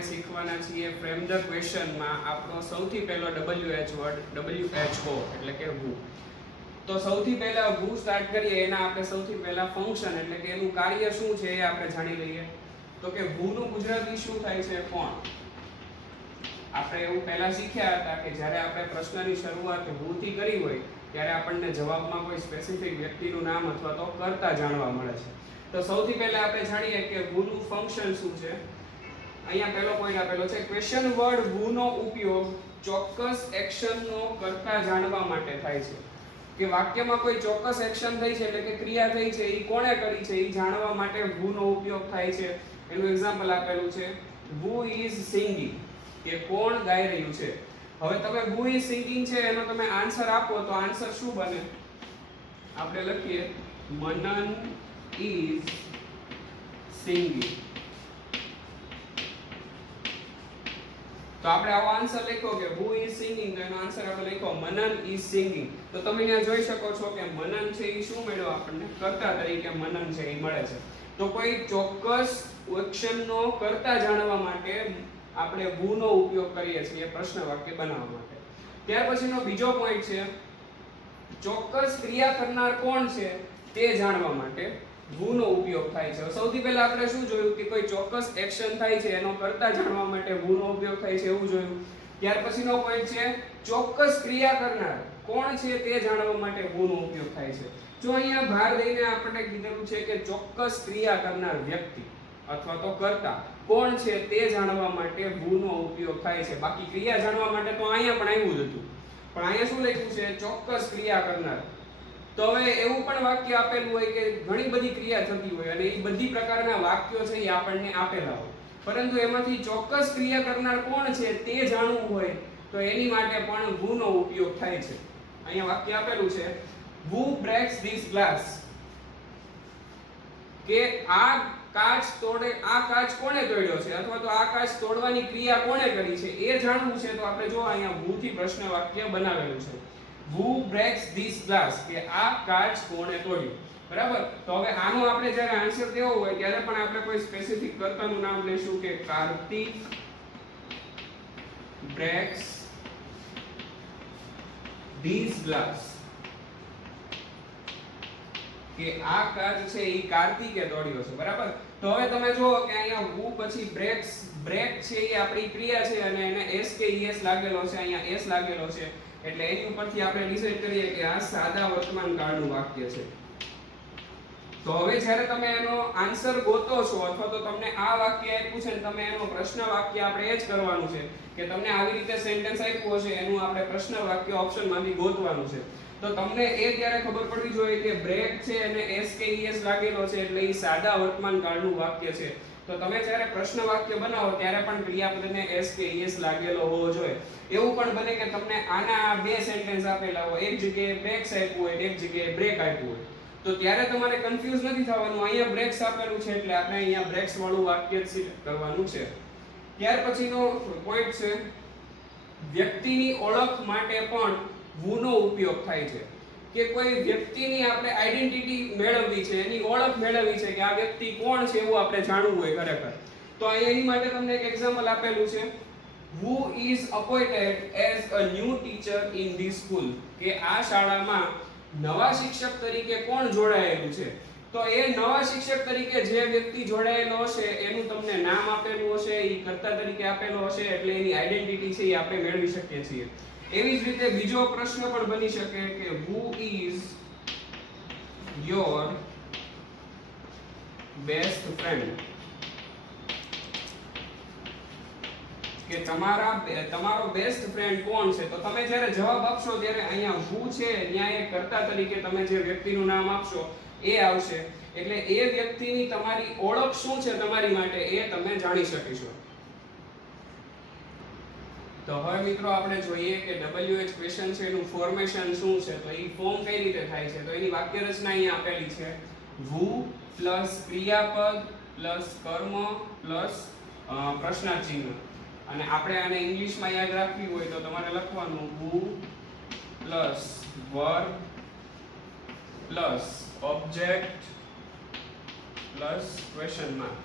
આપણે શીખવાના છીએ ફ્રેમ ધ ક્વેશ્ચનમાં આપણો સૌથી પહેલો WH વર્ડ WHO એટલે કે who. તો સૌથી પહેલા who સ્ટાર્ટ કરીએ એના આપણે સૌથી પહેલા ફંક્શન એટલે કે એનું કાર્ય શું છે એ આપણે જાણી લઈએ. તો કે who નું ગુજરાતી શું થાય છે? કોણ. આપણે એવું પહેલા શીખ્યા હતા કે જ્યારે આપણે પ્રશ્નની શરૂઆત who થી કરી હોય ત્યારે આપણને જવાબમાં કોઈ સ્પેસિફિક વ્યક્તિનું નામ અથવા તો કર્તા જાણવા મળે છે. તો સૌથી પહેલા આપણે જાણીએ કે who નું ફંક્શન શું છે. અહીંયા પહેલો પોઈન્ટ આપેલો છે ક્વેશ્ચન વર્ડ who નો ઉપયોગ ચોક્કસ એક્શનનો કર્તા જાણવા માટે થાય છે. કે વાક્યમાં કોઈ ચોક્કસ એક્શન થઈ છે એટલે કે ક્રિયા થઈ છે એ કોણે કરી છે એ જાણવા માટે who નો ઉપયોગ થાય છે. એનું એક્ઝામ્પલ આપેલું છે who is singing કે કોણ ગાઈ રહ્યું છે. હવે તમે who is singing છે એનો તમે આન્સર આપો તો આન્સર શું બને? આપણે લખીએ મનન is singing. તો આપણે આવો આન્સર લખ્યો કે who is singing તો એનો આન્સર આપણે લખ્યો મનન is singing. તો તમે અહીંયા જોઈ શકો છો કે મનન છે એ શું મળ્યો આપણને? કર્તા તરીકે મનન છે એ મળે છે. તો કોઈ ચોક્કસ એક્શનનો કર્તા જાણવા માટે આપણે who નો ઉપયોગ કરીએ છીએ પ્રશ્ન વાક્ય બનાવવા માટે. ત્યાર પછીનો બીજો પોઈન્ટ છે ચોક્કસ ક્રિયા કરનાર કોણ છે તે જાણવા માટે who નો ઉપયોગ થાય છે. સૌથી પહેલા આપણે શું જોયું કે કોઈ ચોક્કસ એક્શન થાય છે એનો કર્તા જાણવા માટે who નો ઉપયોગ થાય છે એવું જોયું. ત્યાર પછીનો પોઈન્ટ છે ચોક્કસ ક્રિયા કરનાર કોણ છે તે જાણવા માટે who નો ઉપયોગ થાય છે. જો અહીંયા ભાર દઈને આપણે કીધેલું છે કે ચોક્કસ ક્રિયા કરનાર વ્યક્તિ અથવા તો કર્તા કોણ છે તે જાણવા માટે who નો ઉપયોગ થાય છે. બાકી ક્રિયા જાણવા માટે તો અહીંયા પણ આવ્યું જ હતું, પણ અહીંયા શું લખ્યું છે? ચોક્કસ ક્રિયા કરનાર. તો હવે એવું પણ વાક્ય આપેલું હોય કે ઘણી બધી ક્રિયા થતી હોય અને એ બધી પ્રકારના વાક્યો છે એ આપણને આપેલા હોય, પરંતુ એમાંથી ચોક્કસ ક્રિયા કરનાર કોણ છે તે જાણવું હોય તો એની માટે પણ who નો ઉપયોગ થાય છે. અહીંયા વાક્ય આપેલું છે who breaks this glass કે આ કાચ કોણે તોડ્યો છે અથવા તો આ કાચ તોડવાની ક્રિયા કોણે કરી છે એ જાણવું છે. તો આપણે જો અહીંયા who થી પ્રશ્ન વાક્ય બનાવેલું છે who breaks this glass કે આ કાચ કોણે તોડ્યો. બરાબર. તો હવે આનો આપણે જ્યારે આન્સર દેવો હોય ત્યારે પણ આપણે કોઈ સ્પેસિફિક કર્તાનું નામ લેશું કે કાર્તિક breaks this glass કે આ કાચ છે એ કાર્તિકે તોડ્યો છે. બરાબર. તો હવે તમે જુઓ કે અહીંયા who પછી બ્રેક છે એ આપણી ક્રિયા છે અને એને s કે es લાગેલો છે, અહીંયા s લાગેલો છે એટલે એની ઉપરથી આપણે ડિસાઈડ કરીએ કે આ સાદા વર્તમાન કાળનું વાક્ય છે. તો હવે જ્યારે તમે એનો આન્સર ગોતો છો અથવા તો તમને આ વાક્ય આપ્યું છે ને તમે એનો પ્રશ્ન વાક્ય આપણે એ જ કરવાનું છે કે તમને આવી રીતે સેન્ટેન્સ આપ્યું છે એનું આપણે પ્રશ્ન વાક્ય ઓપ્શનમાંથી ગોતવાનું છે. તો તમને એ ત્યારે ખબર પડવી જોઈએ કે બ્રેક છે અને s કે es લાગેલો છે એટલે એ સાદા વર્તમાન કાળનું વાક્ય છે. તો તમે જ્યારે પ્રશ્ન વાક્ય બનાવો ત્યારે પણ ક્રિયાપદને s કે es લાગેલો હોવો જોઈએ. એવું પણ બને કે તમને આના બે સેન્ટેન્સ આપેલા હોય, એક જગ્યાએ બ્રેક્સ આપ્યું હોય એક જગ્યાએ બ્રેક આપ્યું હોય, તો ત્યારે તમારે કન્ફ્યુઝ નથી થવાનું. અહીંયા બ્રેક્સ આપેલું છે એટલે આપણે અહીંયા બ્રેક્સ વાળું વાક્ય જ સિલેક્ટ કરવાનું છે. ત્યાર પછીનો પોઈન્ટ છે વ્યક્તિની ઓળખ માટે પણ who નો ઉપયોગ થાય છે. કે કોઈ વ્યક્તિની આપણે આઈડેન્ટિટી મેળવવી છે, એની ઓળખ મેળવવી છે કે આ વ્યક્તિ કોણ છે એવું આપણે જાણવું હોય ખરેખર. તો અહીંયા એની માટે તમને એક એક્ઝામ્પલ આપેલું છે who is appointed as a new teacher in this school કે આ શાળામાં નવા શિક્ષક તરીકે કોણ જોડાયેલું છે. તો એ નવા શિક્ષક તરીકે જે વ્યક્તિ જોડાયેલો હશે એનું તમને નામ આપેલું હશે, એ કર્તા તરીકે આપેલો હશે એટલે એની આઈડેન્ટિટી છે એ આપણે મેળવી શકીએ છીએ. એવી જ રીતે બીજો પ્રશ્ન પણ બની શકે કે who is your best friend કે તમારો બેસ્ટ ફ્રેન્ડ કોણ છે. તો તમે જ્યારે જવાબ આપશો ત્યારે અહીંયા who છે ત્યાં એક કર્તા તરીકે તમે જે વ્યક્તિનું નામ આપશો એ આવશે એટલે એ વ્યક્તિની તમારી ઓળખ શું છે તમારી માટે એ તમે જાણી શકશો. તો હવે મિત્રો આપણે જોઈએ કે WH ક્વેશ્ચન છે એનું ફોર્મેશન શું છે. તો એ ફોર્મ કઈ રીતે થાય છે તો એની વાક્ય રચના અહીંયા આપેલી છે who પ્લસ ક્રિયાપદ પ્લસ કર્મ પ્લસ પ્રશ્નાર્થ ચિહ્ન. અને આપણે આને ઇંગ્લિશમાં યાદ રાખવી હોય તો તમારે લખવાનું who plus verb plus object plus question mark.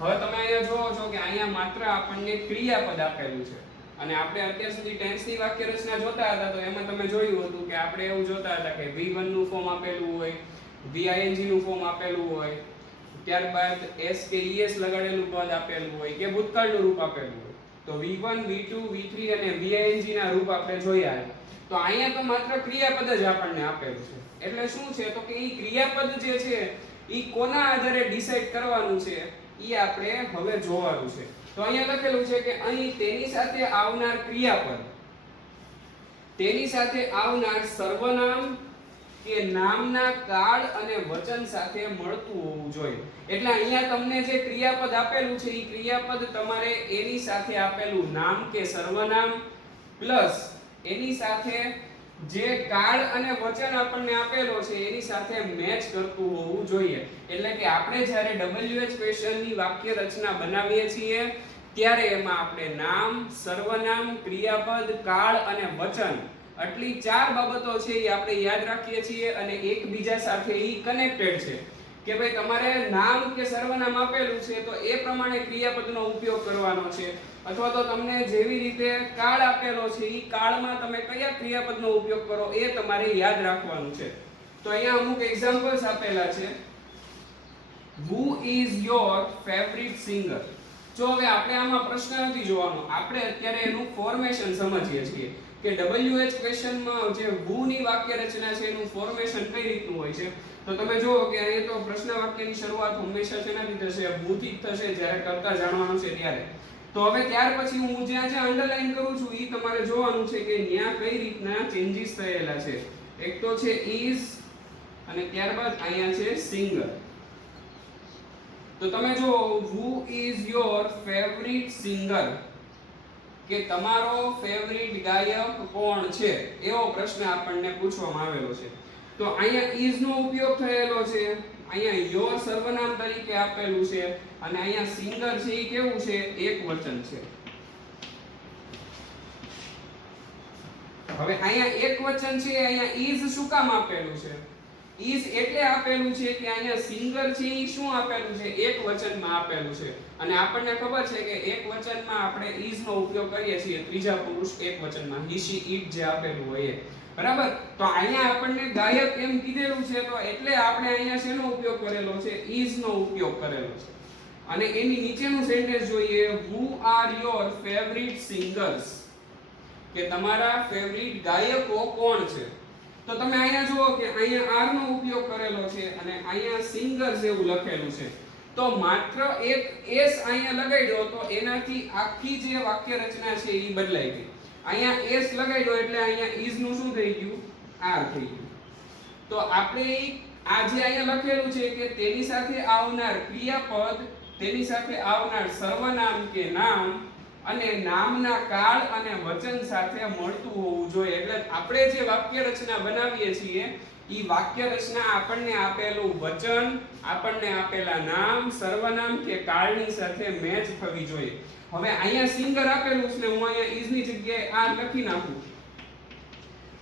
હવે તમે અહીંયા જોવો છો કે અહીંયા માત્ર આપણને ક્રિયાપદ આપેલું છે અને આપણે અત્યાર સુધી ટેન્સ ની વાક્ય રચના જોતા હતા તો એમાં તમે જોયું હતું કે આપણે એવું જોતા હતા કે V1 નું ફોર્મ આપેલું હોય, VING નું ફોર્મ આપેલું હોય, ત્યારબાદ S કે ES લગાડેલું પદ આપેલું હોય કે ભૂતકાળનું રૂપ આપેલું હોય. તો V1, V2, V3 અને VING ના રૂપ આપણે જોયા. તો અહીંયા તો માત્ર ક્રિયાપદ જ આપણને આપેલું છે. એટલે શું છે તો કે ઈ ક્રિયાપદ જે છે ઈ કોના આધારે ડિસાઈડ કરવાનું છે ઈ આપણે હવે જોવાનું છે. તો અહીંયા લખેલું છે કે અહીં તેની સાથે આવનાર ક્રિયાપદ, તેની સાથે આવનાર સર્વનામ કે નામના કાળ અને વચન સાથે મળતું હોવું જોઈએ. એટલે અહીંયા તમને જે ક્રિયાપદ આપેલું છે ઈ ક્રિયાપદ તમારે એની સાથે આપેલું નામ કે સર્વનામ પ્લસ એની સાથે જે કાળ અને વચન આપણને આપેલો છે એની સાથે મેચ કરતું હોવું જોઈએ. એટલે કે આપણે જ્યારે WH ક્વેશ્ચનની વાક્ય રચના બનાવીએ છીએ ત્યારે એમાં આપણે નામ, સર્વનામ, ક્રિયાપદ, કાળ અને વચન આટલી ચાર બાબતો છે એ આપણે યાદ રાખીએ છીએ અને એકબીજા સાથે ઈ કનેક્ટેડ છે કે ભાઈ તમારે નામ કે સર્વનામ આપેલું છે તો એ પ્રમાણે ક્રિયાપદનો ઉપયોગ કરવાનો છે, અથવા તો તમને જેવી રીતે કાળ આપેલો છે ઈ કાળમાં તમે કયા ક્રિયાપદનો ઉપયોગ કરો એ તમારે યાદ રાખવાનું છે. તો અહીંયા અમુક એક્ઝામ્પલ્સ આપેલા છે. Who is your favorite singer? જો હવે આપણે આમાં પ્રશ્ન નથી જોવાનો, આપણે અત્યારે એનું ફોર્મેશન સમજીએ છીએ કે WH ક્વેશ્ચનમાં જે who ની વાક્ય રચના છે એનું ફોર્મેશન કઈ રીતનું હોય છે. તો તમે જુઓ કે અહીં તો પ્રશ્ન વાક્યની શરૂઆત હંમેશા શેનાથી થશે? who થી થશે જ્યારે કર્તા જાણવાનું છે ત્યારે. તો હવે ત્યાર પછી હું જ્યાં જ્યાં અંડરલાઈન કરું છું ઈ તમારે જોવાનું છે કે ન્યા કઈ રીતના ચેન્જીસ થયેલા છે. એક તો છે is અને ત્યારબાદ અહીંયા છે singer. તો તમે જો who is your favorite singer કે તમારો ફેવરિટ ગાયક કોણ છે એવો પ્રશ્ન આપણને પૂછવામાં આવેલો છે. તો અહીંયા is નો ઉપયોગ થયેલો છે, અહીંયા your સર્વનામ તરીકે આપેલું છે અને અહીંયા સિંગર છે એ કેવું છે? એક વચન છે. હવે અહીંયા એક વચન છે, અહીંયા is શું કામ આપેલું છે? is એટલે આપેલું છે કે અહીંયા સિંગર છે ઈ શું આપેલું છે? એક વચનમાં આપેલું છે અને આપણને ખબર છે કે એક વચનમાં આપણે is નો ઉપયોગ કરીએ છીએ ત્રીજા પુરુષ એક વચનમાં, he she it જે આપેલું હોય એ. બરાબર? તો અહીંયા આપણને ગાયક એમ કીધેલું છે તો એટલે આપણે અહીંયા શેનો ઉપયોગ કરેલો છે? is નો ઉપયોગ કરેલો છે. અને એની નીચેનું સેન્ટેન્સ જોઈએ, who are your favorite singers કે તમારા ફેવરિટ ગાયકો કોણ છે? તો તમે અહીંયા જુઓ કે અહીંયા r નો ઉપયોગ કરેલો છે અને અહીંયા સિંગર્સ એવું લખેલું છે. તો માત્ર એક s અહીંયા લગાડ્યો તો એનાથી આખી જે વાક્ય રચના છે એ બદલાઈ ગઈ. અહીંયા s લગાડ્યો એટલે અહીંયા is નું શું થઈ ગયું? r થઈ ગયું. તો આપણે આ જે અહીંયા લખેલું છે કે તેની સાથે આવનાર ક્રિયાપદ, તેની સાથે આવનાર સર્વનામ કે નામ અને નામના કાળ અને વચન સાથે મળતું હોવું જોઈએ. એટલે આપણે જે વાક્ય રચના બનાવીએ છીએ ઈ વાક્ય રચના આપણને આપેલું વચન, આપણને આપેલા નામ, સર્વનામ કે કાળની સાથે મેચ થવી જોઈએ. હવે અહીંયા સિંગર આપેલું છે, હું અહીંયા is ની જગ્યાએ r લખી નાખું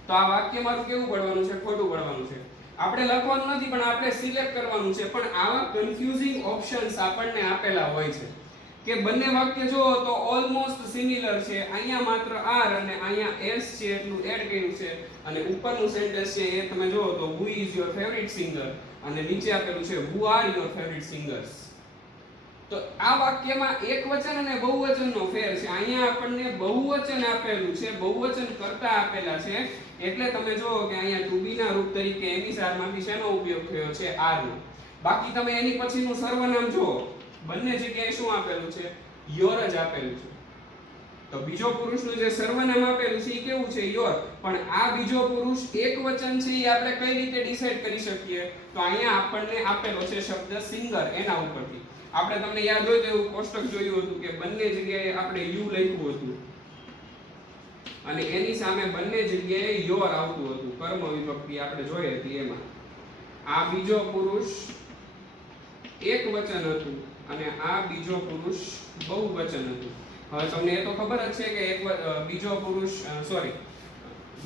તો આ વાક્ય મારું કેવું પડવાનું છે? ખોટું પડવાનું છે. આપણે લખવાનું નથી પણ આપણે સિલેક્ટ કરવાનું છે. પણ આવા કન્ફ્યુઝિંગ ઓપ્શન્સ આપણને આપેલા હોય છે કે બંને વાક્ય જો તો ઓલમોસ્ટ સિમિલર છે, અહીંયા માત્ર r અને અહીંયા s છે એટલું એડ કર્યું છે અને ઉપરનું સેન્ટેન્સ છે એ તમે જો તો who is your favorite singer અને નીચે આપેલું છે who are your favorite singers. તો આ વાક્યમાં એક વચન અને બહુવચનનો ફેર છે. અહીંયા આપણને બહુવચન આપેલું છે, બહુવચન કરતા આપેલા છે એટલે તમે જો કે અહીંયા to be ના રૂપ તરીકે એની સારમાંથી શેનો ઉપયોગ થયો છે? r નો. બાકી તમે એની પછીનું સર્વનામ જુઓ, બંને જગ્યાએ શું આપેલું છે? યોર જ આપેલું છે. તો બીજો પુરુષનું જે સર્વનામ આપેલું છે એ કેવું છે? યોર. પણ આ બીજો પુરુષ એક વચન છે એ આપણે કઈ રીતે ડિસાઈડ કરી શકીએ? તો અહીંયા આપણને આપેલો છે શબ્દ સિંગર, એના ઉપરથી. આપણે તમને યાદ હોય તો એવું કોષ્ટક જોયું હતું કે બંને જગ્યાએ આપણે યુ લખ્યું હતું અને એની સામે બંને જગ્યાએ યોર આવતું હતું. કર્મ વિભક્તિ આપણે જોઈ હતી એમાં. આ બીજો પુરુષ એક વચન હતું અને આ બીજો પુરુષ બહુવચન હતું. હવે તમને એ તો ખબર જ છે કે એક બીજો પુરુષ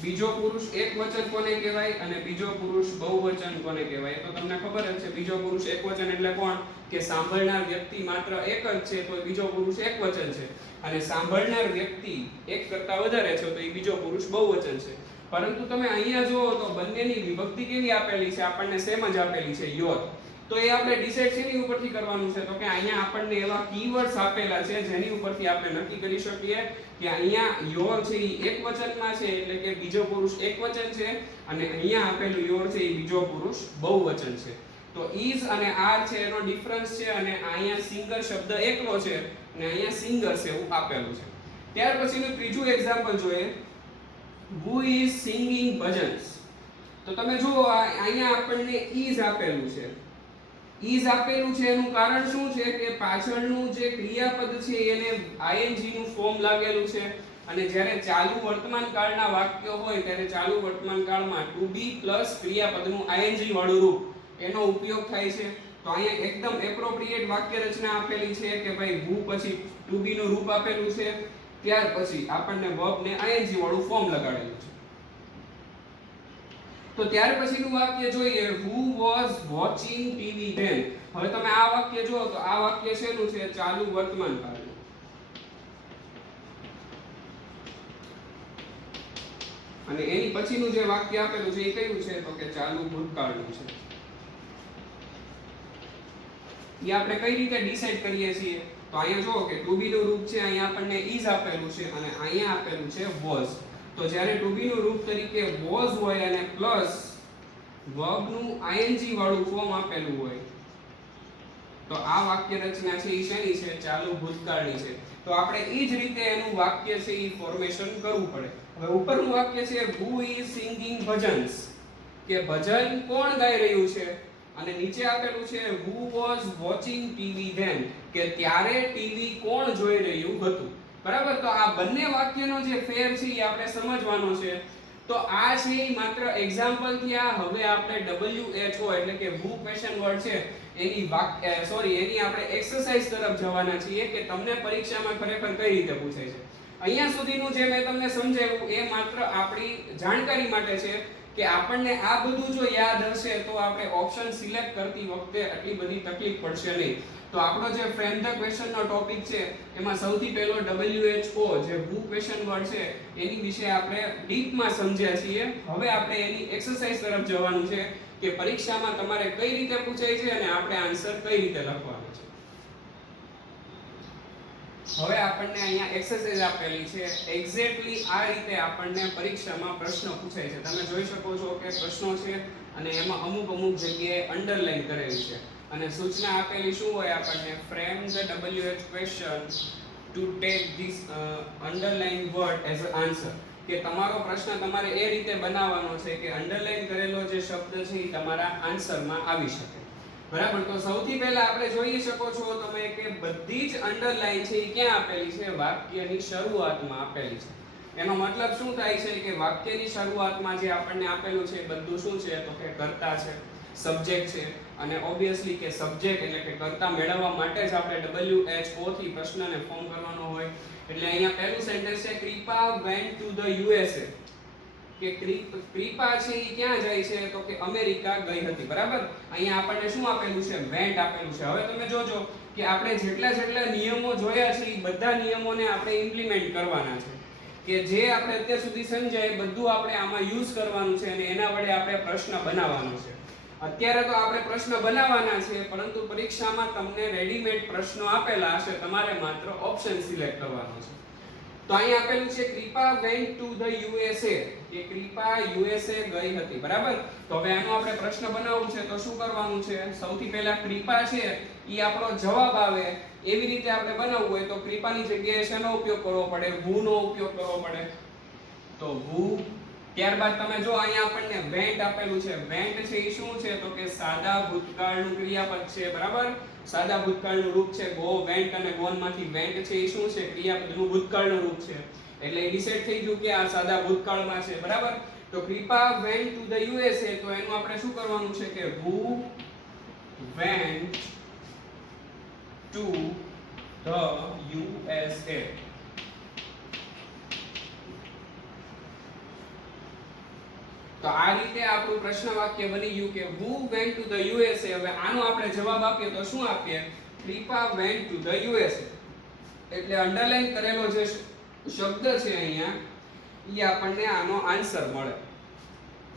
બીજો પુરુષ એકવચન કોને કહેવાય અને બીજો પુરુષ બહુવચન કોને કહેવાય? તો તમને ખબર જ છે બીજો પુરુષ એકવચન એટલે કોણ કે સાંભળનાર વ્યક્તિ માત્ર એક જ છે તો બીજો પુરુષ એકવચન છે, અને સાંભળનાર વ્યક્તિ એક કરતા વધારે છે તો એ બીજો પુરુષ બહુવચન છે. પરંતુ તમે અહીંયા જુઓ તો બંનેની વિભક્તિ કેવી આપેલી છે? આપણને સેમ જ આપેલી છે, યોર. તો એ આપણે ડિસાઈડ શેની ઉપરથી કરવાનું છે? તો કે અહીંયા આપણને એવા કીવર્ડ્સ આપેલા છે જેની ઉપરથી આપણે નક્કી કરી શકીએ કે અહીંયા યોર છે એ એકવચનમાં છે એટલે કે બીજો પુરુષ એકવચન છે, અને અહીંયા આપેલું યોર છે એ બીજો પુરુષ બહુવચન છે. તો is અને are છે એનો ડિફરન્સ છે, અને અહીંયા સિંગર શબ્દ એકલો છે અને અહીંયા સિંગર છે એવું આપેલું છે. ત્યાર પછીનું ત્રીજું એક્ઝામ્પલ જોઈએ, who is singing ભજન્સ. તો તમે જુઓ અહીંયા આપણને is આપેલું છે. is આપેલું છે એનું કારણ શું છે કે પાછળનું જે ક્રિયાપદ છે એને ing નું ફોર્મ લાગેલું છે, અને જ્યારે ચાલુ વર્તમાન કાળના વાક્યો હોય ત્યારે ચાલુ વર્તમાન કાળમાં to be પ્લસ ક્રિયાપદનું ing વાળું રૂપ એનો ઉપયોગ થાય છે. તો અહીંયા એકદમ એપ્રોપ્રિએટ વાક્ય રચના આપેલી છે કે ભાઈ who પછી to be નું રૂપ આપેલું છે, ત્યાર પછી આપણને verb ને ing વાળું ફોર્મ લગાડેલું છે. તો ત્યાર પછીનું વાક્ય જોઈએ, who was watching TV then. હવે તમે આ વાક્ય જુઓ તો આ વાક્ય શેનું છે? ચાલુ વર્તમાન કાળનું. અને એની પછીનું જે વાક્ય આપેલું છે એ કયું છે? તો કે ચાલુ ભૂતકાળનું છે. એ આપણે કઈ રીતે ડિસાઈડ કરીએ છીએ? તો અહીંયા જુઓ કે to be નું રૂપ છે, અહીંયા આપણને is આપેલું છે અને અહીંયા આપેલું છે was. તો જ્યારે to be નું રૂપ તરીકે was હોય અને પ્લસ verb નું ing વાળું ફોર્મ આપેલું હોય તો આ વાક્ય રચના છે એ શેની છે? ચાલુ ભૂતકાળની છે. તો આપણે એ જ રીતે એનું વાક્ય છે એ ફોર્મેશન કરવું પડે. હવે ઉપરનું વાક્ય છે who is singing ભજન્સ, કે ભજન કોણ ગાઈ રહ્યું છે, અને નીચે આપેલું છે who was watching TV then, કે ત્યારે ટીવી કોણ જોઈ રહ્યું હતું. બરાબર. તો આ બંને વાક્યનો જે ફેર છે એ આપણે સમજવાનો છે. તો આ છે એ માત્ર એક્ઝામ્પલ થયા. હવે આપણે WHO એટલે કે who ક્વેશ્ચન વર્ડ છે એની એની આપણે એક્સરસાઇઝ તરફ જવાના છીએ કે તમને પરીક્ષામાં ખરેખર કઈ રીતે પૂછાય છે. અહીંયા સુધીનું જે મેં તમને સમજાવ્યું એ માત્ર આપણી જાણકારી માટે છે કે આપણને આ બધું જો યાદ હશે તો આપણે ઓપ્શન સિલેક્ટ કરતી વખતે આટલી બધી તકલીફ પડશે નહીં. તો આપણો જે ફ્રેમ ધ ક્વેશ્ચન નો ટોપિક છે એમાં સૌથી પહેલો WHO જે who ક્વેશ્ચન વર્ડ છે એની વિશે આપણે ડીપમાં સમજ્યા છીએ. હવે આપણે એની એક્સરસાઇઝ તરફ જવાનું છે કે પરીક્ષામાં તમારે કઈ રીતે પૂછાય છે અને આપણે આન્સર કઈ રીતે લખવાનો છે. હવે આપણને અહીંયા એક્સરસાઇઝ આપેલી છે, એક્ઝેક્ટલી આ રીતે આપણને પરીક્ષામાં પ્રશ્ન પૂછાય છે. તમે જોઈ શકો છો કે પ્રશ્નો છે અને એમાં અમુક જગ્યાએ અંડરલાઈન કરેલી છે, અને સૂચના આપેલી શું હોય આપણને? frame the WH question to take this underlined word as an answer. કે તમારો પ્રશ્ન તમારે એ રીતે બનાવવાનો છે કે અંડરલાઈન કરેલો જે શબ્દ છે એ તમારા આન્સરમાં આવી શકે. બરાબર. તો સૌથી પહેલા આપણે જોઈ શકો છો તમે કે બધી જ અંડરલાઈન છે એ ક્યાં આપેલી છે? વાક્યની શરૂઆતમાં આપેલી છે. એનો મતલબ શું થાય છે કે વાક્યની શરૂઆતમાં જે આપણને આપેલું છે બધું શું છે? તો કે કર્તા છે, સબ્જેક્ટ છે, અને ઓબ્વિયસલી કે સબ્જેક્ટ એટલે કે કર્તા મેળવવા માટે જ આપણે WHO થી પ્રશ્નને ફોર્મ કરવાનો હોય. એટલે અહીંયા પહેલું સેન્ટેન્સ છે ક્રિપા went to the USA, કે ક્રિપા છે એ ક્યાં જાય છે? તો કે અમેરિકા ગઈ હતી. બરાબર. અહીંયા આપણને શું આપેલું છે? went આપેલું છે. હવે તમે જોજો કે આપણે જેટલા નિયમો જોયા છે એ બધા નિયમોને આપણે ઇમ્પ્લિમેન્ટ કરવાના છે, કે જે આપણે અત્યાર સુધી સમજાય બધું આપણે આમાં યુઝ કરવાનું છે અને એના વડે આપણે પ્રશ્ન બનાવવાનો છે. અત્યારે તો આપણે પ્રશ્ન બનાવવાના છે, પરંતુ પરીક્ષામાં તમને રેડીમેડ પ્રશ્નો આપેલા હશે, તમારે માત્ર ઓપ્શન સિલેક્ટ કરવાનો છે. તો અહીં આપેલું છે ક્રિપા went to the USA, કે ક્રિપા USA ગઈ હતી. બરાબર. તો હવે આનો આપણે પ્રશ્ન બનાવવું છે તો શું કરવાનું છે? સૌથી પહેલા ક્રિપા છે ઈ આપણો જવાબ આવે એવી રીતે આપણે બનાવવું હોય તો ક્રિપાની જગ્યાએ શેનો ઉપયોગ કરવો પડે? who નો ઉપયોગ કરવો પડે. તો who. ત્યારબાદ તમે જો અહીંયા આપણને went આપેલું છે. went છે એ શું છે? તો કે સાદા ભૂતકાળનું ક્રિયાપદ છે. બરાબર. સાદા ભૂતકાળનું રૂપ છે go, went અને gone માંથી went છે એ શું છે? ક્રિયાપદનું ભૂતકાળનું રૂપ છે. એટલે એ ડિસાઈડ થઈ ગયું કે આ સાદા ભૂતકાળમાં છે. બરાબર. તો ક્રિપા went to the USA, તો એનું આપણે શું કરવાનું છે કે who went to the USA. તો આ રીતે આપણું પ્રશ્ન વાક્ય બની ગયું કે who went to the USA. હવે આનો આપણે જવાબ આપીએ તો શું આપીએ? Kripa went to the USA. એટલે અંડરલાઈન કરેલો જે શબ્દ છે અહીંયા ઈ આપણને આનો આન્સર મળે.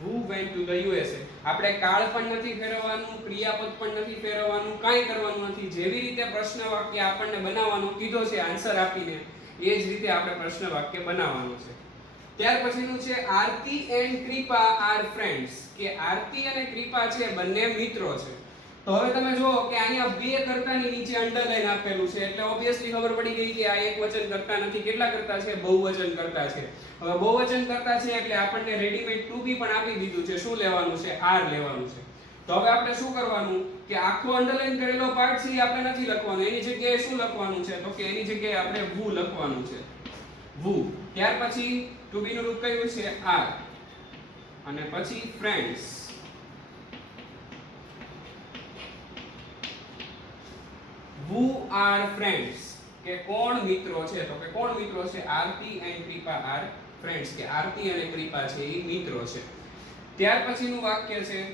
who went to the USA. આપણે કાળ પણ નથી ફેરવવાનું, ક્રિયાપદ પણ નથી ફેરવવાનું, કાંઈ કરવાનું નથી. જેવી રીતે પ્રશ્ન વાક્ય આપણને બનાવવાનો કીધો છે આન્સર આપીને, એ જ રીતે આપણે પ્રશ્ન વાક્ય બનાવવાનું છે. ત્યાર પછીનું છે આરતી એન્ડ કૃપા આર ફ્રેન્ડ્સ. કે આરતી અને કૃપા છે બંને મિત્રો છે. તો હવે તમે જુઓ કે અહીંયા બે કર્તાની નીચે અંડરલાઈન આપેલું છે એટલે ઓબ્વિયસલી ખબર પડી ગઈ કે આ એકવચન કર્તા નથી. કેટલા કર્તા છે? બહુવચન કર્તા છે. હવે બહુવચન કર્તા છે એટલે આપણને રેડીમેડ ટુ બી પણ આપી દીધું છે. શું લેવાનું છે? આર લેવાનું છે. તો હવે આપણે શું કરવાનું કે આખો અંડરલાઈન કરેલો પાર્ટ છે એ આપણે નથી લખવાનો. એની જગ્યાએ શું લખવાનું છે? તો કે એની જગ્યાએ આપણે વુ લખવાનું છે. વુ. ત્યાર પછી ટુ બી નું રૂપ કયું છે? આર. અને પછી ફ્રેન્ડ્સ. who are friends. કે કોણ મિત્રો છે? તો કે કોણ મિત્રો છે? આરતી એન્ડ કૃપા આર ફ્રેન્ડ્સ. કે આરતી અને કૃપા છે એ મિત્રો છે. ત્યાર પછીનું વાક્ય છે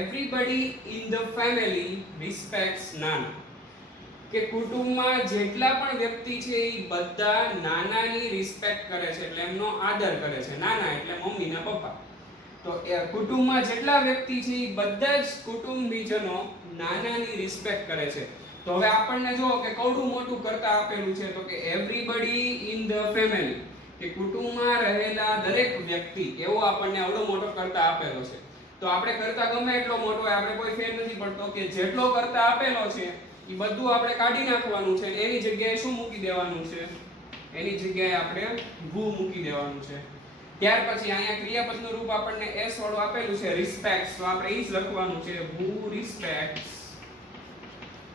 everybody in the family respects Nana. કે કુટુંબમાં જેટલા પણ વ્યક્તિ છે એ બધા નાનાની રિસ્પેક્ટ કરે છે એટલે એમનો આદર કરે છે. નાના એટલે મમ્મી ના પપ્પા. તો કુટુંબમાં જેટલા વ્યક્તિ છે એ બધા જ કુટુંબીજનો નાનાની રિસ્પેક્ટ કરે છે. તો હવે આપણને જો કે કવડું મોટું કરતા આપેલું છે તો કે everybody in the family. કે કુટુંબમાં રહેલા દરેક વ્યક્તિ એવો આપણને આવડો મોટો કરતા આપેલો છે. તો આપણે કરતા ગમે એટલો મોટો હોય આપણે કોઈ ફેર નથી પડતો કે જેટલો કરતા આપેલો છે એ બધું આપણે કાઢી નાખવાનું છે. એની જગ્યાએ શું મૂકી દેવાનું છે? એની જગ્યાએ આપણે who મૂકી દેવાનું છે. ત્યાર પછી અહીંયા ક્રિયાપદનું રૂપ આપણને s વાળું આપેલું છે respects. તો આપણે ઈ જ લખવાનું છે who respects.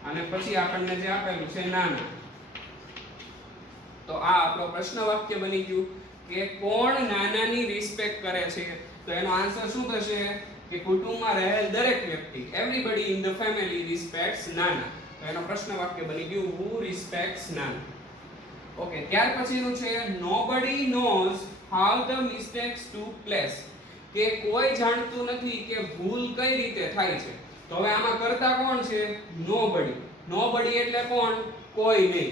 અને પછી આપણને જે આપેલું છે નાના. તો આ આપણો પ્રશ્ન વાક્ય બની ગયું કે કોણ નાનાની રિસ્પેક્ટ કરે છે. તો એનો આન્સર શું થશે કે કુટુંબમાં રહેલ દરેક વ્યક્તિ everybody in the family respects Nana. તો એનો પ્રશ્ન વાક્ય બની ગયું who respects Nana. ઓકે. ત્યાર પછીનું છે nobody knows how the mistakes took place. કે કોઈ જાણતું નથી કે ભૂલ કઈ રીતે થાય છે. તો હવે આમાં કરતા કોણ છે? nobody. nobody એટલે કોણ? કોઈ નહીં.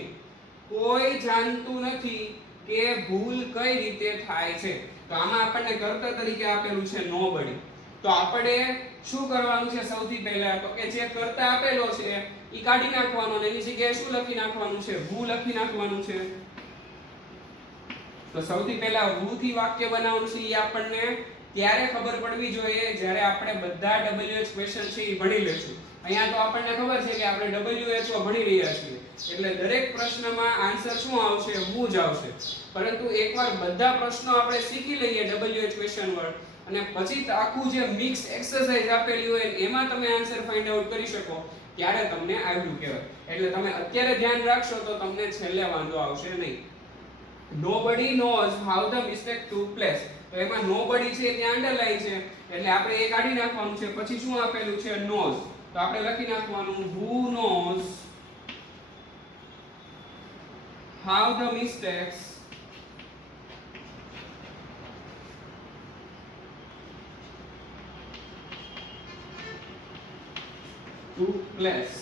કોઈ જાણતું નથી કે ભૂલ કઈ રીતે થાય છે. તો આમાં આપણને કર્તા તરીકે આપેલું છે nobody. તો આપણે શું કરવાનું છે સૌથી પહેલા? તો કે જે કર્તા આપેલો છે ઈ કાઢી નાખવાનો અને એની જગ્યાએ શું લખી નાખવાનું છે? who લખી નાખવાનું છે. તો સૌથી પહેલા who થી વાક્ય બનાવવાનું છે ઈ આપણને ત્યારે ખબર પડવી જોઈએ જ્યારે આપણે બધા WH ક્વેશ્ચન છે ઈ ભણી લેશું. અહીંયા તો આપણને ખબર છે કે આપણે WHO ભણી રહ્યા છીએ એટલે દરેક પ્રશ્નમાં આન્સર શું આવશે? who જ આવશે. પરંતુ એકવાર બધા પ્રશ્નો આપણે શીખી લઈએ WH ક્વેશ્ચન વર્ડ અને પછી આખું જે મિક્સ એક્સરસાઇઝ આપેલી હોય એમાં તમે આન્સર ફાઇન્ડ આઉટ કરી શકો ત્યારે તમને આવ્યું કહેવાય. એટલે તમે અત્યારે ધ્યાન રાખશો તો તમને છેલ્લે વાંધો આવશે નહીં. nobody knows how the mistake took place. તો એમાં nobody છે ત્યાં અંડરલાઈન છે એટલે આપણે એ કાઢી નાખવાનું છે. પછી શું આપેલું છે? knows. તો આપણે લખી નાખવાનું who knows how the mistakes took place.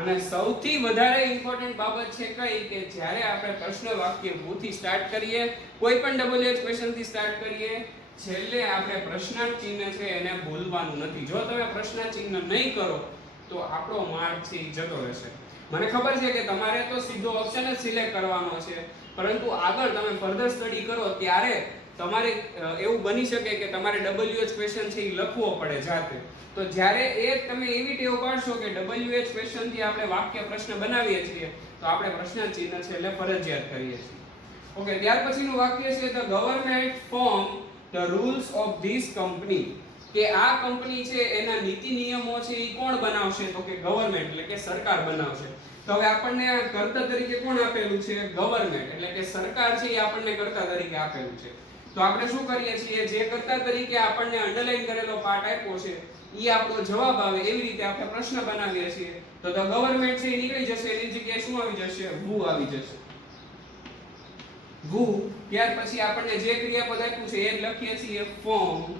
અને સૌથી વધારે ઇમ્પોર્ટન્ટ બાબત છે કઈ કે જ્યારે આપણે પ્રશ્ન વાક્ય who થી સ્ટાર્ટ કરીએ, કોઈ પણ WH ક્વેશ્ચન થી સ્ટાર્ટ કરીએ, છેલ્લે આપણે પ્રશ્નાર્થ ચિહ્ન છે એને ભૂલવાનું નથી. જો તમે પ્રશ્નાર્થ ચિહ્ન નહીં કરો તો આપણો માર્ક છે ઈ જતો રહેશે. મને ખબર છે કે તમારે તો સીધો ઓપ્શન જ સિલેક્ટ કરવાનો છે પરંતુ આગળ તમે ફર્ધર સ્ટડી કરો ત્યારે તમારે એવું બની શકે કે તમારે WH ક્વેશ્ચન છે ઈ લખવો પડે જાતે. તો જ્યારે એ તમે એવી ટેવ પાડશો કે WH ક્વેશ્ચન થી આપણે વાક્ય પ્રશ્ન બનાવીએ છીએ તો આપણે પ્રશ્નાર્થ ચિહ્ન છે એટલે ફરજિયાત કરીએ છીએ. ઓકે. ત્યાર પછીનું વાક્ય છે the government form the rules of this company. કે આ કંપની છે એના નીતિ નિયમો છે ઈ કોણ બનાવશે? તો કે ગવર્નમેન્ટ એટલે કે સરકાર બનાવશે. તો હવે આપણને કર્તા તરીકે કોણ આપેલું છે? ગવર્નમેન્ટ એટલે કે સરકાર છે એ આપણને કર્તા તરીકે આપેલું છે. તો આપણે શું કરીએ છીએ? જે કર્તા તરીકે આપણને અંડરલાઈન કરેલો પાર્ટ આપ્યો છે ઈ આપણો જવાબ આવે એવી રીતે આપણે પ્રશ્ન બનાવીએ છીએ. તો ધ ગવર્નમેન્ટ છે એ નીકળી જશે, એની જગ્યાએ શું આવી જશે? who આવી જશે. who, ત્યાર પછી આપણને જે ક્રિયાપદ આપ્યું છે એ જ લખીએ છીએ from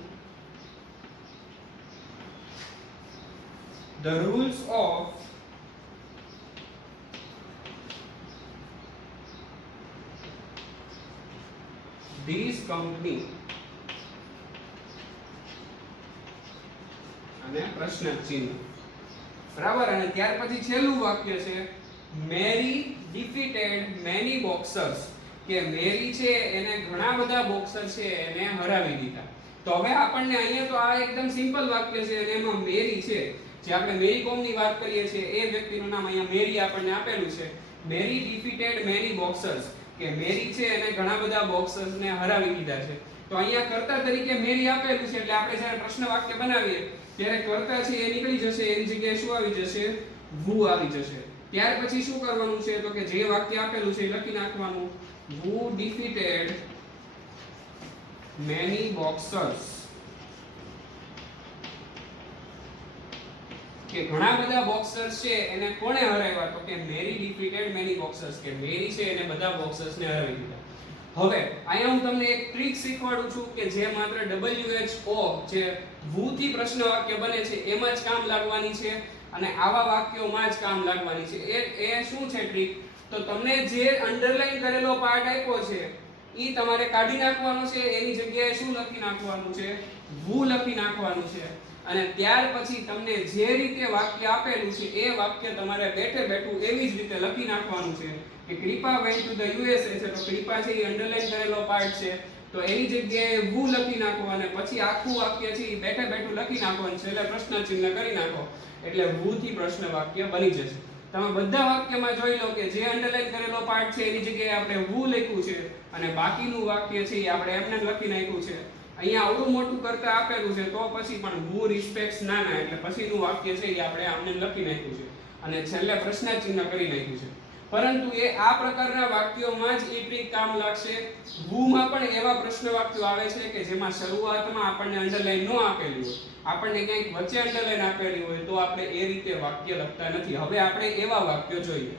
the rules of this company અને પ્રશ્ન ચિહ્ન, બરાબર. અને ત્યાર પછી છેલ્લું વાક્ય છે મેરી ડિફીટેડ મેની બોક્સર્સ, કે મેરી છે એને ઘણા બધા બોક્સર છે એને હરાવી દીધા. તો હવે આપણને અહીંયા તો આ એકદમ સિમ્પલ વાક્ય છે અને એમાં મેરી છે, જે આપણે મેરી કોમની વાત કરીએ છીએ એ વ્યક્તિનું નામ અહીંયા મેરી આપણને આપેલું છે. મેરી ડિફીટેડ મેની બોક્સર્સ, કે મેરી છે એને ઘણા બધા બોક્સર્સને હરાવી દીધા છે. તો અહીંયા કર્તા તરીકે મેરી આપેલું છે એટલે આપણે જ્યારે પ્રશ્ન વાક્ય બનાવીએ ત્યારે કર્તા છે એ નીકળી જશે, એની જગ્યાએ શું આવી જશે? who આવી જશે. ત્યાર પછી શું કરવાનું છે તો કે જે વાક્ય આપેલું છે એ લખી નાખવાનું who defeated many boxers, કે ઘણા બધા બોક્સર્સ છે એને કોણે હરાવ્યા? તો કે મેરી ડિફીટેડ મેની બોક્સર્સ, કે મેરી છે એને બધા બોક્સર્સને હરાવી દીધા. હવે અહીંયા હું તમને એક ટ્રીક શીખવાડું છું કે જે માત્ર WHO જે who થી પ્રશ્ન વાક્ય બને છે એમાં જ કામ લાગવાની છે અને આવા વાક્યોમાં જ કામ લાગવાની છે. એ શું છે ટ્રીક? તો તમને જે અંડરલાઈન કરેલો પાર્ટ આપ્યો છે ઈ તમારે કાઢી નાખવાનો છે, એની જગ્યાએ શું લખી નાખવાનું છે? who લખી નાખવાનું છે. અને ત્યાર પછી તમને જે રીતે વાક્ય આપેલું છે એ વાક્ય તમારે બેઠે બેઠું એવી જ રીતે લખી નાખવાનું છે. કે કૃપા વેન્ટ ટુ ધ USA છે તો કૃપા છે એ અંડરલાઈન કરેલો પાર્ટ છે તો એની જગ્યાએ who લખી નાખો અને પછી આખું વાક્ય છે એ બેઠે બેઠું લખી નાખવાનું છે, એટલે પ્રશ્ન ચિહ્ન કરી નાખો એટલે who થી પ્રશ્ન વાક્ય બની જશે. તમે બધા વાક્યમાં જોઈ લો કે જે અંડરલાઈન કરેલો પાર્ટ છે એની જગ્યાએ આપણે who લખ્યું છે અને બાકીનું વાક્ય છે એ આપણે એમને લખી નાખ્યું છે. અહીંયા આવડું મોટું કરતા આપેલું છે તો પછી પણ who respects નાના, એટલે પછીનું વાક્ય છે એ આપણે આમને લખી નાખ્યું છે અને છેલ્લે પ્રશ્ન ચિહ્ન કરી નાખ્યું છે. પરંતુ એ આ પ્રકારના વાક્યોમાં જ એ ટ્રીક કામ લાગશે. who માં પણ એવા પ્રશ્ન વાક્યો આવે છે કે જેમાં શરૂઆતમાં આપણને અંડરલાઈન ન આપેલી હોય, આપણને ક્યાંક વચ્ચે અંડરલાઈન આપેલી હોય તો આપણે એ રીતે વાક્ય લખતા નથી. હવે આપણે એવા વાક્યો જોઈએ.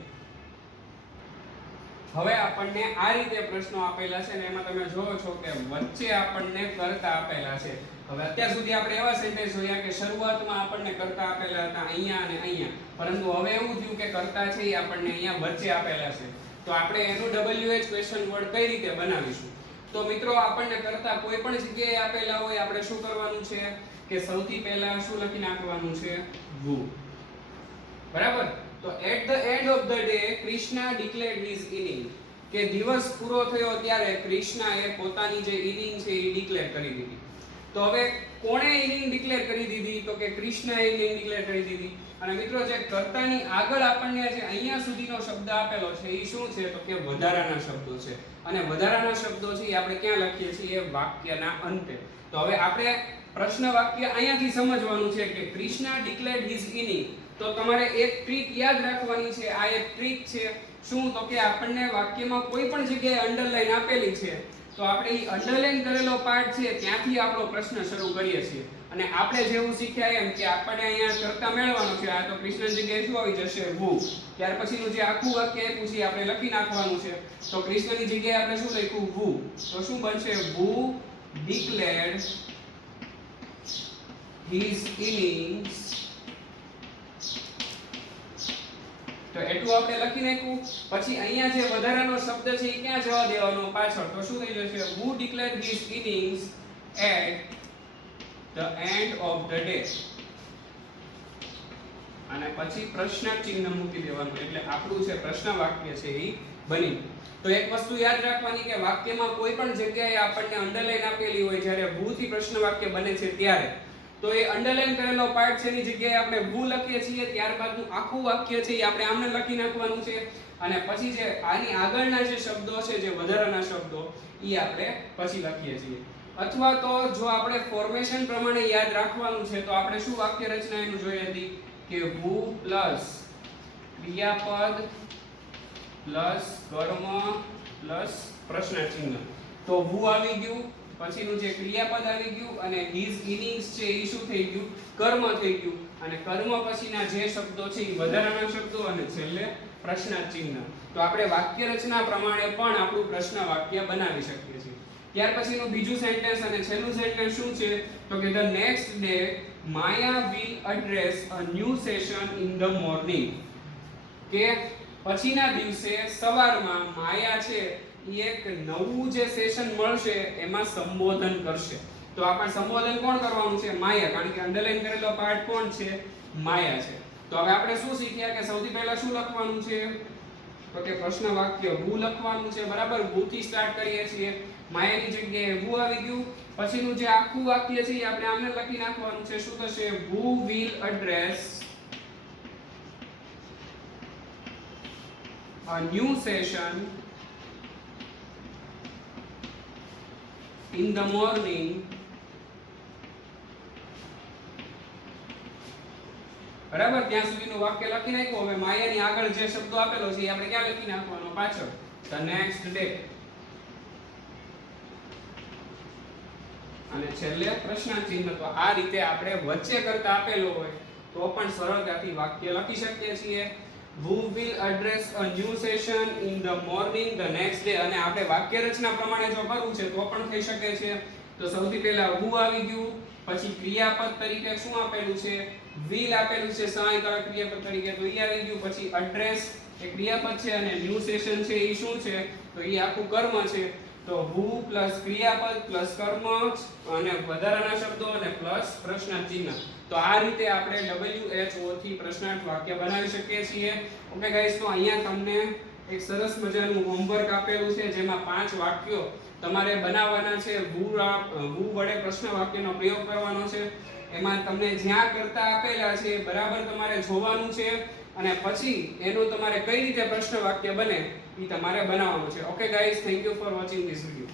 હવે આપણને આ રીતે પ્રશ્નો આપેલા છે ને એમાં તમે જોવો છો કે વચ્ચે આપણને કર્તા આપેલા છે. હવે અત્યાર સુધી આપણે એવા સેન્ટેન્સ જોયા કે શરૂઆતમાં આપણને કર્તા આપેલા હતા અહીંયા અને અહીંયા, પરંતુ હવે એવું થયું કે કર્તા છે એ આપણને અહીંયા વચ્ચે આપેલા છે. તો આપણે એનું WH ક્વેશ્ચન વર્ડ કઈ રીતે બનાવીશું? તો મિત્રો આપણને કર્તા કોઈ પણ જગ્યાએ આપેલા હોય આપણે શું કરવાનું છે કે સૌથી પહેલા શું લખી નાખવાનું છે? who. બરાબર. તો at the end of the day Krishna declared his inning, કે દિવસ પૂરો થયો ત્યારે કૃષ્ણાએ પોતાની જે ઇનિંગ છે એ ડિક્લેર કરી દીધી. તો હવે કોણે ઇનિંગ ડિક્લેર કરી દીધી? તો કે કૃષ્ણએ ઇનિંગ ડિક્લેર કરી દીધી. અને મિત્રો જે કર્તાની આગળ આપણને જે અહીંયા સુધીનો શબ્દ આપેલો છે એ શું છે? તો કે વધારાના શબ્દો છે. અને વધારાના શબ્દો છે એ આપણે ક્યાં લખીએ છીએ? વાક્યના અંતે. તો હવે આપણે પ્રશ્ન વાક્ય અહીંયાથી સમજવાનું છે કે કૃષ્ણા ડિક્લેર્ડ હિઝ ઇનિંગ. તો તમારે એક ટ્રીક યાદ રાખવાની છે. આ એક ટ્રીક છે. શું? તો કે આપણને વાક્યમાં કોઈ પણ જગ્યાએ અંડરલાઈન આપેલી છે તો આપણે એ અંડરલાઈન કરેલો પાર્ટ છે ત્યાંથી આપણો પ્રશ્ન શરૂ કરીએ છીએ. અને આપણે જેવું શીખ્યા એમ કે આપણે અહીંયા કર્તા મેળવવાનો છે. આ તો કૃષ્ણ જગ્યાએ શું આવી જશે? who. ત્યાર પછીનું જે આખું વાક્ય આપ્યું છે આપણે લખી નાખવાનું છે. તો કૃષ્ણની જગ્યાએ આપણે શું લખ્યું? who. તો શું બનશે? who declared his innings. તો એટલું આપણે લખી નાખ્યું. પછી અહીંયા જે વધારાનો શબ્દ છે એ ક્યાં જવા દેવાનો? પાછળ. તો શું થઈ જશે? who declared his innings at the end of the day. અને પછી પ્રશ્ન ચિહ્ન મૂકી દેવાનું એટલે આપણું જે પ્રશ્ન વાક્ય છે એ બની. તો એક વસ્તુ યાદ રાખવાની કે વાક્યમાં કોઈ પણ જગ્યાએ આપણને અંડરલાઈન આપેલી હોય જ્યારે who થી પ્રશ્ન વાક્ય બને છે ત્યારે, તો એ અંડરલાઈન કરેલો પાર્ટ છે એની જગ્યાએ આપણે who લખીએ છીએ. ત્યારબાદનું આખું વાક્ય છે એ આપણે આમને લખી નાખવાનું છે. અને પછી જે આની આગળના જે શબ્દો છે જે વધારાના શબ્દો એ આપણે પછી લખીએ છીએ. અથવા તો જો આપણે ફોર્મેશન પ્રમાણે યાદ રાખવાનું છે તો આપણે શું વાક્ય રચના એનું જોઈ હતી કે who પ્લસ ક્રિયાપદ પ્લસ કર્મ પ્લસ પ્રશ્ન ચિહ્ન. તો who આવી ગયું, પછીનું જે ક્રિયાપદ આવી ગયું અને his innings છે એ શું થઈ ગયું? કર્મ થઈ ગયું. અને કર્મ પછીના જે શબ્દો છે એ વધારાના શબ્દો અને છેલ્લે પ્રશ્નાર્થ ચિહ્ન. તો આપણે વાક્ય રચના પ્રમાણે પણ આપણું પ્રશ્ન વાક્ય બનાવી શકીએ છીએ. ત્યાર પછીનું બીજું સેન્ટેન્સ અને છેલ્લું સેન્ટેન્સ શું છે તો કે the next day Maya will address a new session in the morning. કે પછીના દિવસે સવારમાં માયા છે એ એક નવું જે સેશન મળશે એમાં સંબોધન કરશે. તો આપણે સંબોધન કોણ કરવાનું છે? માયા, કારણ કે અંડરલાઈન કરેલો પાર્ટ કોણ છે? માયા છે. તો હવે આપણે શું શીખ્યા કે સૌથી પહેલા શું લખવાનું છે તો કે પ્રશ્ન વાક્ય who લખવાનું છે, બરાબર. who થી સ્ટાર્ટ કરીએ છીએ, માયાની જગ્યાએ who આવી ગયું. પછીનું જે આખું વાક્ય છે એ આપણે આમને લખી નાખવાનું છે. શું થશે? who will address a new session in the morning બરાબર. ત્યાં સુધીનું વાક્ય લખી નાખ્યું. હવે માયાની આગળ જે શબ્દો આપેલો છે એ આપણે ક્યાં લખી નાખવાનો? પાછળ. the next day. અને છેલ્લે પ્રશ્નાર્થ ચિહ્ન. તો આ રીતે આપણે વચ્ચે કરતા આપેલો હોય તો પણ સરળતાથી વાક્ય લખી શકીએ છીએ. who will address a new session in the morning the next day. અને આપણે વાક્ય રચના પ્રમાણે જો કરવું છે તો પણ થઈ શકે છે. તો સૌથી પહેલા who આવી ગયું, પછી ક્રિયાપદ તરીકે શું આપેલું છે? will આપેલું છે સહાયક ક્રિયાપદ તરીકે, તો ઈ આવી ગયું. પછી address એ ક્રિયાપદ છે અને new session છે ઈ શું છે? તો ઈ આખું કર્મ છે. તો who પ્લસ ક્રિયાપદ પ્લસ કર્મ અને વધારાના શબ્દો અને પ્લસ પ્રશ્નાર્થ ચિહ્ન. તો આ રીતે આપણે WHO થી પ્રશ્નાર્થ વાક્ય બનાવી શકીએ છીએ. ઓકે ગાઈસ, તો અહીંયા તમને એક સરસ મજાનું હોમવર્ક આપેલું છે જેમાં 5 વાક્યો તમારે બનાવવાના છે. who વડે પ્રશ્ન વાક્યનો પ્રયોગ કરવાનો છે. એમાં તમને જ્યાં કરતા આપેલા છે બરાબર તમારે જોવાનું છે અને પછી એનું તમારે કઈ રીતે પ્રશ્ન વાક્ય બને એ તમારે બનાવવાનું છે. Okay guys, thank you for watching this video.